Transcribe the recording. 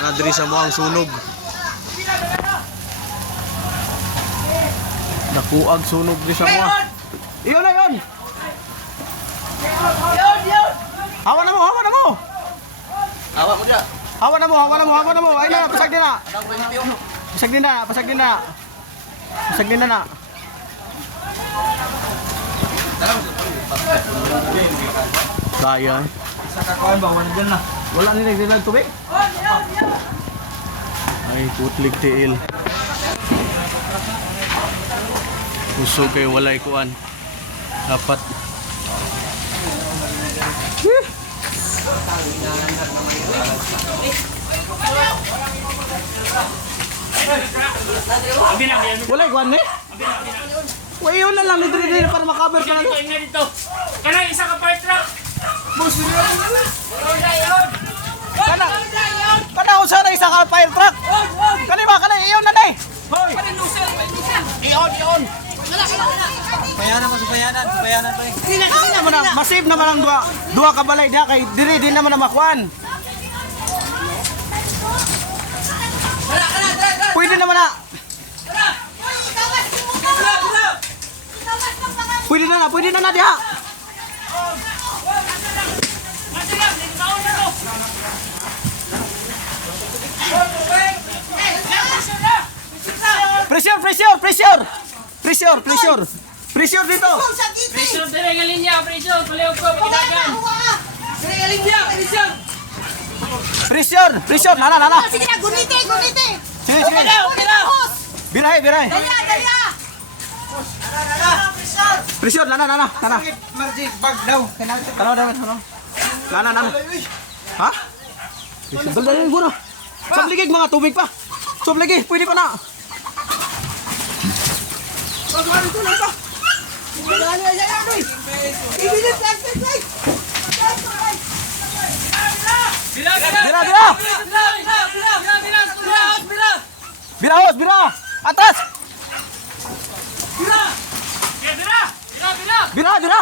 Nga diri sa moang sunog. Nakuag sunog diri sa moa. Iyon na yun. Hawa na mo, hawa na mo. Awak mo dia. Hawa na mo, hawa na mo, hawa na mo. Ay na, pasag din na. Pasag din na, pasag din na. Pasag din na na. Kaya. Sa kakuan ba wala diyan na. Wala nila dilang tubig. Ay, putlig tiil. Puso kayo walay kuan. Dapat. Walay kuan eh? Wala yun na lang dito para makaber ka na. Dito. Kanang isa ka fire truck. Kana usa na isa ka fire truck. Kani ba kana iyon na day. Hoy. Iyon. Bayanan pa eh. Hindi naman na masave naman ang duha ka balay dia kay diri din naman na makuan. Pwede naman na. Pwede na diha. Pressure dito. Pressure dire galing niya, pressure paliw ko pagidagan. Dire galing niya, pressure. Pressure. Nana. Sige na, gunite. Sige. Okay na. Biray. Daya. Pressure, nana. Margin bag daw. Nana. Ha? Pressure. Dali guro. Sabligig mga tubig pa. Sabligig, pwede pa na. Bira. Atas. Bira.